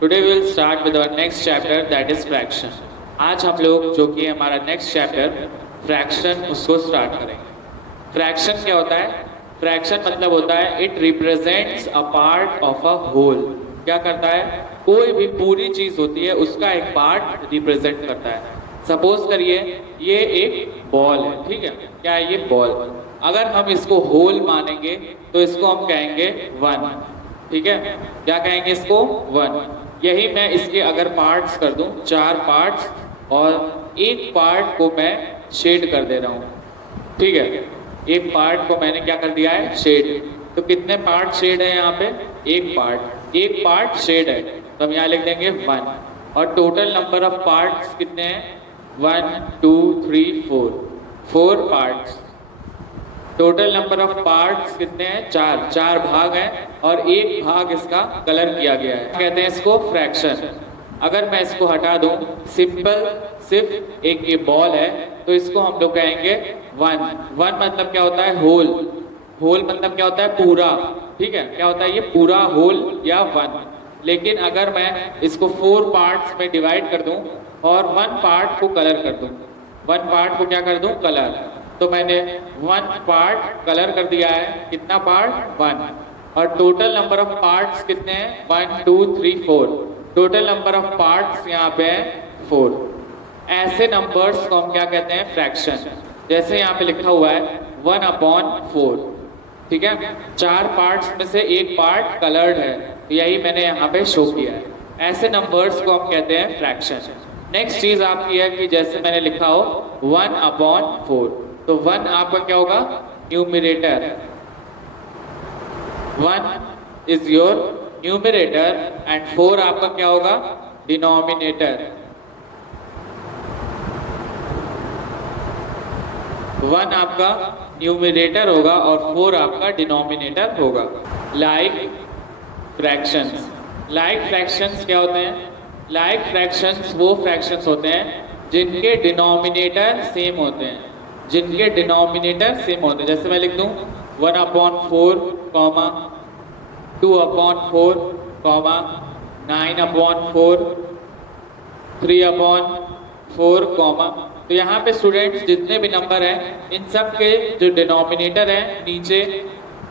Today we will start with our next chapter, that is fraction. आज हम लोग जो कि हमारा नेक्स्ट चैप्टर फ्रैक्शन उसको स्टार्ट करेंगे। फ्रैक्शन क्या होता है? फ्रैक्शन मतलब होता है it represents a part of a whole. क्या करता है? कोई भी पूरी चीज होती है उसका एक पार्ट रिप्रेजेंट करता है। सपोज करिए ये एक बॉल है, ठीक है? क्या है ये? बॉल। अगर हम इसको होल मानेंगे तो इसको हम कहेंगे वन, ठीक है? क्या कहेंगे इसको? वन। यही मैं इसके अगर पार्ट्स कर दूं, चार पार्ट्स, और एक पार्ट को मैं शेड कर दे रहा हूँ, ठीक है? एक पार्ट को मैंने क्या कर दिया है? शेड। तो कितने पार्ट शेड है यहाँ पे? एक पार्ट शेड है, तो हम यहाँ लिख देंगे वन। और टोटल नंबर ऑफ पार्ट्स कितने हैं? 1 2 3 4, 4 parts. Total number of parts कितने हैं? चार भाग हैं, और एक भाग इसका कलर किया गया है। कहते हैं इसको फ्रैक्शन। अगर मैं इसको हटा दूं, सिर्फ एक ये बॉल है, तो इसको हम लोग कहेंगे वन मतलब क्या होता है? होल मतलब क्या होता है? पूरा, ठीक है? क्या होता है ये? पूरा होल या वन। लेकिन अगर मैं इसको 4 पार्ट्स में डिवाइड कर दूं और वन पार्ट को कलर कर दूं, वन पार्ट को क्या कर दूं? कलर। तो मैंने वन पार्ट कलर कर दिया है। कितना पार्ट? वन। और टोटल नंबर ऑफ पार्ट्स कितने हैं? 1 2 3 4। टोटल नंबर ऑफ पार्ट्स यहाँ पे है 4। ऐसे नंबर्स को हम क्या कहते हैं? फ्रैक्शन। जैसे यहाँ पे लिखा हुआ है 1/4, ठीक है? चार पार्ट्स में से एक पार्ट कलर्ड है, तो यही मैंने यहाँ पे शो किया है। ऐसे नंबर्स को हम कहते हैं फ्रैक्शन। नेक्स्ट चीज आपकी है कि जैसे मैंने लिखा हो 1/4, तो 1 आपका क्या होगा? Numerator. 1 is your numerator and 4 आपका क्या होगा? डिनोमिनेटर। 1 आपका न्यूमरेटर होगा और 4 आपका डिनोमिनेटर होगा। Like fractions. लाइक फ्रैक्शंस क्या होते हैं? लाइक फ्रैक्शंस वो फ्रैक्शंस होते हैं जिनके डिनोमिनेटर सेम होते हैं, जिनके डिनोमिनेटर सेम होते हैं। जैसे मैं लिख दूं 1/4, 2/4, 9/4, 3/4, तो यहाँ पे स्टूडेंट्स जितने भी नंबर हैं इन सब के जो डिनोमिनेटर हैं नीचे,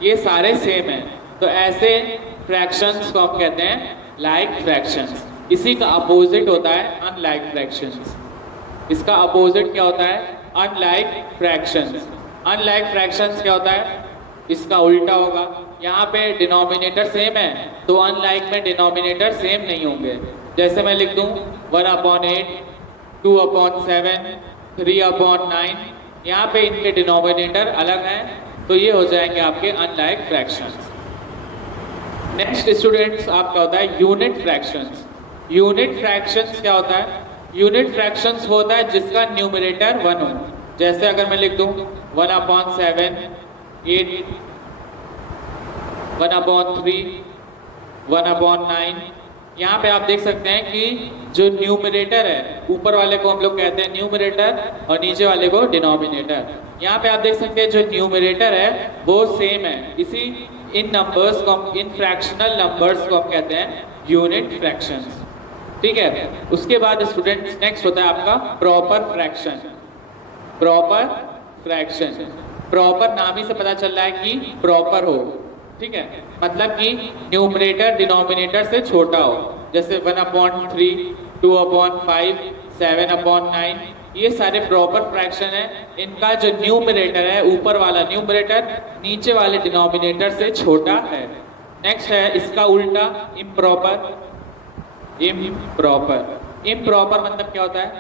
ये सारे सेम हैं। तो ऐसे फ्रैक्शंस को हम कहते हैं लाइक फ्रैक्शंस। इसी का अपोजिट होता है अनलाइक फ्रैक्शंस। इसका अपोजिट क्या होता है? Unlike fractions. अनलाइक फ्रैक्शंस क्या होता है? इसका उल्टा होगा। यहाँ पे डिनोमिनेटर सेम है, तो अनलाइक में डिनोमिनेटर सेम नहीं होंगे। जैसे मैं लिख दूं 1/8, 2/7, 3/9, यहाँ पे इनके डिनोमिनेटर अलग हैं, तो ये हो जाएंगे आपके अनलाइक फ्रैक्शंस। नेक्स्ट स्टूडेंट्स आपका होता है यूनिट फ्रैक्शंस। यूनिट फ्रैक्शंस क्या होता है? यूनिट फ्रैक्शंस होता है जिसका न्यूमरेटर 1 हो। जैसे अगर मैं लिख दूं 1/7, 8, 1/3, 1/9, यहाँ पे आप देख सकते हैं कि जो न्यूमरेटर है, ऊपर वाले को हम लोग कहते हैं न्यूमरेटर और नीचे वाले को डिनोमिनेटर। यहाँ पे आप देख सकते हैं जो न्यूमरेटर है वो सेम है। इसी इन नंबर्स को हम, इन फ्रैक्शनल नंबर्स को हम कहते हैं यूनिट फ्रैक्शंस, ठीक है? उसके बाद स्टूडेंट्स नेक्स्ट होता है आपका proper fraction. Proper fraction, proper नाम ही से पता चल रहा है कि प्रॉपर हो, ठीक है? मतलब कि न्यूमरेटर डिनोमिनेटर से छोटा हो। जैसे 1/3, 2/5, 7/9, ये सारे प्रॉपर फ्रैक्शन है। इनका जो न्यूमरेटर है, ऊपर वाला न्यूमरेटर नीचे वाले डिनोमिनेटर से छोटा है। नेक्स्ट है इसका उल्टा इम्प्रॉपर। इम्प्रॉपर मतलब क्या होता है?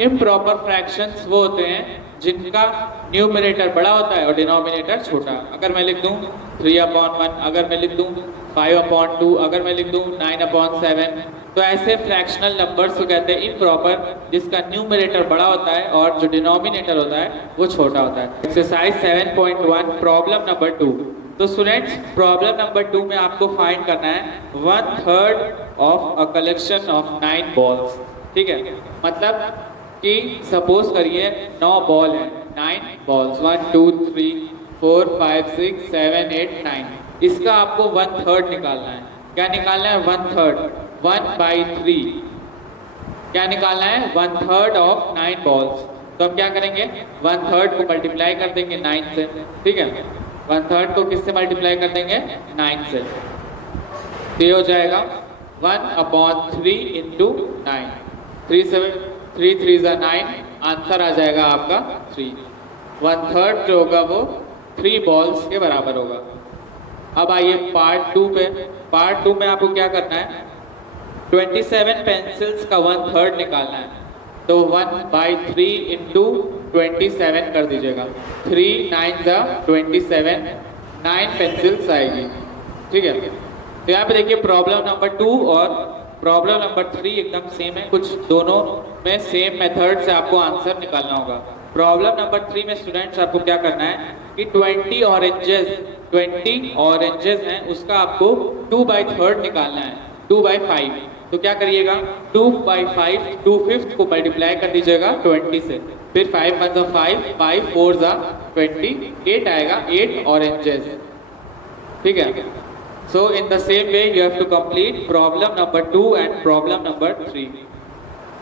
इम्प्रॉपर फ्रैक्शंस वो होते हैं जिनका न्यूमरेटर बड़ा होता है और डिनोमिनेटर छोटा। अगर मैं लिख दूं 3/1, अगर मैं लिख दूं 5/2, अगर मैं लिख दूं 9/7, तो ऐसे फ्रैक्शनल नंबर्स को कहते हैं इम्प्रॉपर, जिसका न्यूमरेटर बड़ा होता है और जो डिनोमिनेटर होता है वो छोटा होता है। Exercise 7.1 problem number 2। तो स्टूडेंट्स प्रॉब्लम नंबर 2 में आपको फाइंड करना है 1/3 of a collection of 9 balls, ठीक है? मतलब कि सपोज करिए 9 बॉल है, 9 बॉल्स, 1 2 3 4 5 6 7 8 9। इसका आपको 1/3 निकालना है। क्या निकालना है? 1/3। 1/3 क्या निकालना है, 1/3 ऑफ 9 बॉल्स। तो हम क्या करेंगे, 1/3 को मल्टीप्लाई कर देंगे 9 से, ठीक है। 1/3 को किससे मल्टीप्लाई कर देंगे, 9 से। तो ये हो जाएगा 1/3 इंटू 9, 3 3 9, आंसर आ जाएगा आपका 3। 1/3 जो होगा वो 3 बॉल्स के बराबर होगा। अब आइए पार्ट 2 पे। पार्ट 2 में आपको क्या करना है, 27 पेंसिल्स का 1/3 निकालना है। तो 1/3 इंटू 27 कर दीजिएगा, 3 9 27, 9 पेंसिल्स आएगी, ठीक है। तो यहाँ पे देखिए प्रॉब्लम नंबर 2 और प्रॉब्लम नंबर 3 एकदम सेम है, कुछ दोनों में सेम मेथड से आपको आंसर निकालना होगा। प्रॉब्लम नंबर 3 में स्टूडेंट्स आपको क्या करना है कि 20 ऑरेंजेस हैं, उसका आपको 2/3 निकालना है, 2/5। तो क्या करिएगा, 2/5 2/5 को मल्टीप्लाई कर दीजिएगा 20 से, फिर 5 1 5, 5 4 28 आएगा, 8 ऑरेंजेस, ठीक है। So in the same way you have to complete problem number 2 and problem number 3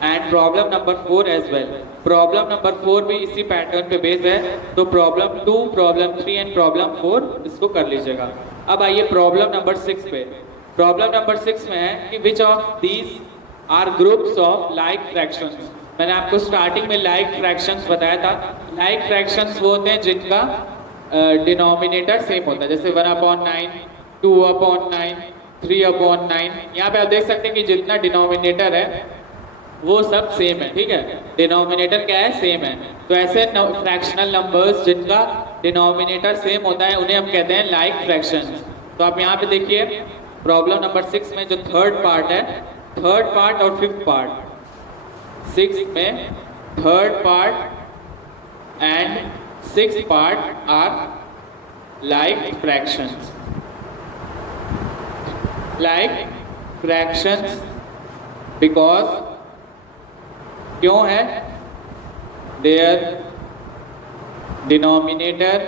and problem number 4 as well. Problem number 4 भी इसी पैटर्न पे बेस्ड है, तो problem 2, problem 3 and problem 4 इसको कर लीजिएगा। अब आइए problem number 6 पे। Problem number 6 में है कि which of these are groups of like fractions। मैंने आपको स्टार्टिंग में like fractions बताया था। like fractions वो होते हैं जिनका डिनोमिनेटर सेम होता है, जैसे 1/9, 2/9, 3/9। यहाँ पे आप देख सकते हैं कि जितना डिनोमिनेटर है वो सब सेम है, ठीक है। डिनोमिनेटर क्या है, सेम है। तो ऐसे फ्रैक्शनल नंबर्स जिनका डिनोमिनेटर सेम होता है उन्हें हम कहते हैं लाइक फ्रैक्शंस। तो आप यहाँ पे देखिए प्रॉब्लम नंबर 6 में जो थर्ड पार्ट है, थर्ड पार्ट और फिफ्थ पार्ट, 6 में third part and sixth part are like fractions. like fractions because क्यों है, their denominator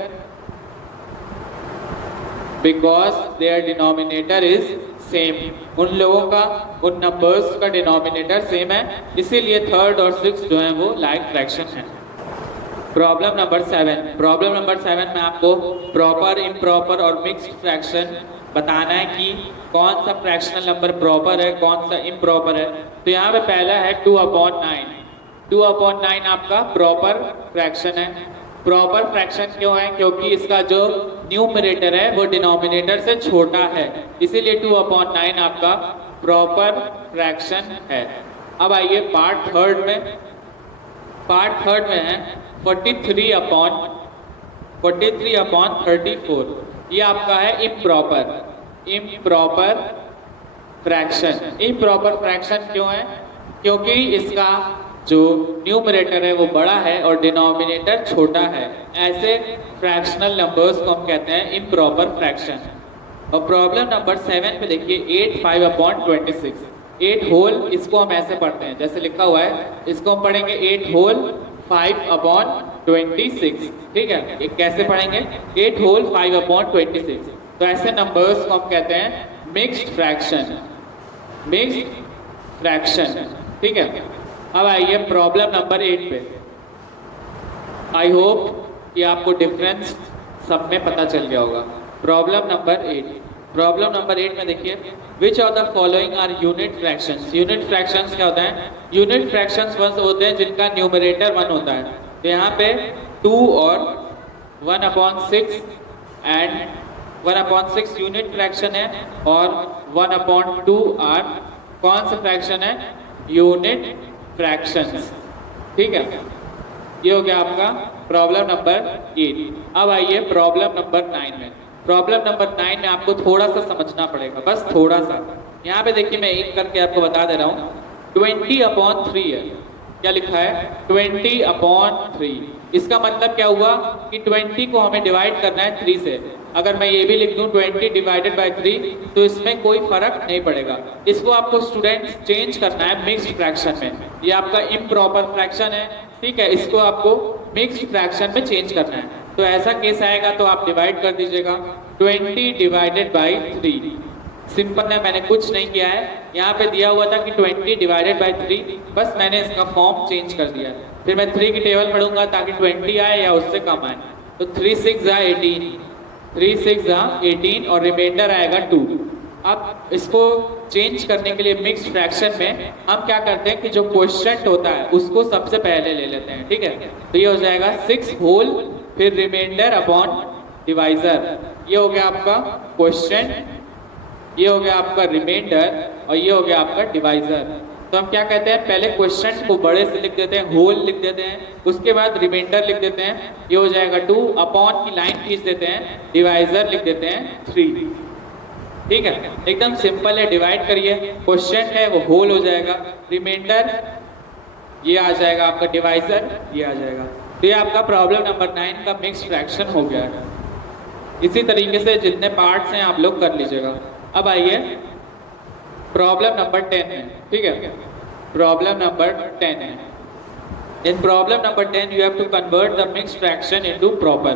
because their denominator is same। उन लोगों का, उन नंबर्स का डिनोमिनेटर सेम है, इसीलिए थर्ड और सिक्स जो है वो लाइक फ्रैक्शन है। Problem number 7। प्रॉब्लम नंबर 7 में आपको प्रॉपर, इम्प्रॉपर और मिक्स्ड फ्रैक्शन बताना है कि कौन सा फ्रैक्शनल नंबर प्रॉपर है, कौन सा इम्प्रॉपर है। तो यहाँ पे पहला है 2/9। 2/9 आपका प्रॉपर फ्रैक्शन है। प्रॉपर फ्रैक्शन क्यों है, क्योंकि इसका जो न्यूमरेटर है वो डिनोमिनेटर से छोटा है, इसीलिए 2/9 आपका प्रॉपर फ्रैक्शन है। अब आइए पार्ट थर्ड में। पार्ट थर्ड में है 43/34। ये आपका है इम्प्रॉपर फ्रैक्शन। इम्प्रॉपर फ्रैक्शन क्यों है, क्योंकि इसका जो न्यूमरेटर है वो बड़ा है और डिनोमिनेटर छोटा है। ऐसे फ्रैक्शनल नंबर्स को हम कहते हैं इम्प्रॉपर फ्रैक्शन। और प्रॉब्लम नंबर 7 पे देखिए 8 5/26। 8 होल, इसको हम ऐसे पढ़ते हैं जैसे लिखा हुआ है, इसको हम पढ़ेंगे 8 होल 5/26, ठीक है। ये कैसे पढ़ेंगे, 8 होल 5/26। तो ऐसे नंबर्स को हम कहते हैं मिक्स्ड फ्रैक्शन, मिक्स्ड फ्रैक्शन, ठीक है। अब आइए प्रॉब्लम नंबर 8 पे। आई होप कि आपको डिफरेंस सब में पता चल गया होगा। Problem number 8। प्रॉब्लम नंबर 8 में देखिए which of the following are unit fractions. Unit fractions क्या होता है, यूनिट फ्रैक्शंस वह होते हैं जिनका न्यूमरेटर 1 होता है। तो यहाँ पे 2 और 1/6 एंड 1/6 यूनिट फ्रैक्शन है और 1/2 आर कौन सा फ्रैक्शन है, यूनिट फ्रैक्शंस, ठीक है। ये हो गया आपका प्रॉब्लम नंबर 8। अब आइए प्रॉब्लम नंबर 9 में। प्रॉब्लम नंबर 9 में आपको थोड़ा सा समझना पड़ेगा, बस थोड़ा सा। यहाँ पे देखिए मैं एक करके आपको बता दे रहा हूँ। 20/3 है, क्या लिखा है 20/3। इसका मतलब क्या हुआ कि 20 को हमें डिवाइड करना है 3 से। अगर मैं ये भी लिख दूं 20/3 तो इसमें कोई फर्क नहीं पड़ेगा। इसको आपको स्टूडेंट्स चेंज करना है मिक्स्ड फ्रैक्शन में। ये आपका इम्प्रॉपर फ्रैक्शन है, ठीक है, इसको आपको मिक्स्ड फ्रैक्शन में चेंज करना है। तो ऐसा केस आएगा तो आप डिवाइड कर दीजिएगा 20/3। सिंपल है, मैंने कुछ नहीं किया है। यहाँ पे दिया हुआ था कि 20 डिवाइडेड बाई 3, बस मैंने इसका फॉर्म चेंज कर दिया। फिर मैं 3 की टेबल पढ़ूंगा ताकि 20 आए या उससे कम आए। तो 3 6 18, 3 6 18 और रिमाइंडर आएगा 2। अब इसको चेंज करने के लिए मिक्स फ्रैक्शन में हम क्या करते हैं कि जो क्वोशिएंट होता है उसको सबसे पहले ले लेते हैं, ठीक है। तो ये हो जाएगा 6 होल, फिर रिमाइंडर अपॉन डिवाइजर। ये हो गया आपका क्वोशिएंट, ये हो गया आपका रिमाइंडर और ये हो गया आपका डिवाइजर। तो हम क्या कहते हैं, पहले क्वोशिएंट को बड़े से लिख देते हैं, होल लिख देते हैं, उसके बाद रिमाइंडर लिख देते हैं, ये हो जाएगा 2, अपॉन की लाइन खींच देते हैं, डिवाइजर लिख देते हैं 3। ठीक है, एकदम सिंपल है। डिवाइड करिए, क्वोशिएंट है वो होल हो जाएगा, रिमाइंडर ये आ जाएगा आपका, डिवाइजर ये आ जाएगा। तो ये आपका प्रॉब्लम नंबर 9 का मिक्स फ्रैक्शन हो गया है। इसी तरीके से जितने पार्ट्स हैं आप लोग कर लीजिएगा। अब आइए प्रॉब्लम नंबर 10 में, ठीक है। प्रॉब्लम नंबर 10 है। In problem number 10 you have to convert the mix fraction into proper.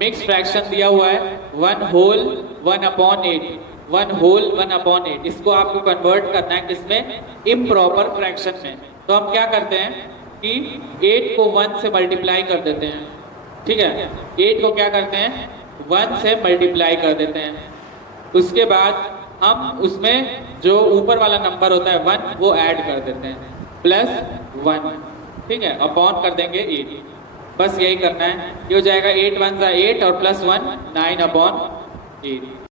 Mix fraction दिया हुआ है 1 होल 1 अपॉन 8, 1 होल 1 अपॉन 8। इसको आपको कन्वर्ट करना है किसमें, इम्प्रॉपर फ्रैक्शन में। तो हम क्या करते हैं कि 8 को 1 से मल्टीप्लाई कर देते हैं, ठीक है। 8 को क्या करते हैं, 1 से मल्टीप्लाई कर देते हैं। उसके बाद हम उसमें जो ऊपर वाला नंबर होता है 1 वो ऐड कर देते हैं, प्लस 1, ठीक है, अपॉन कर देंगे 8। बस यही करना है। ये हो जाएगा 8 1 8 और प्लस 1 9 अपॉन 8।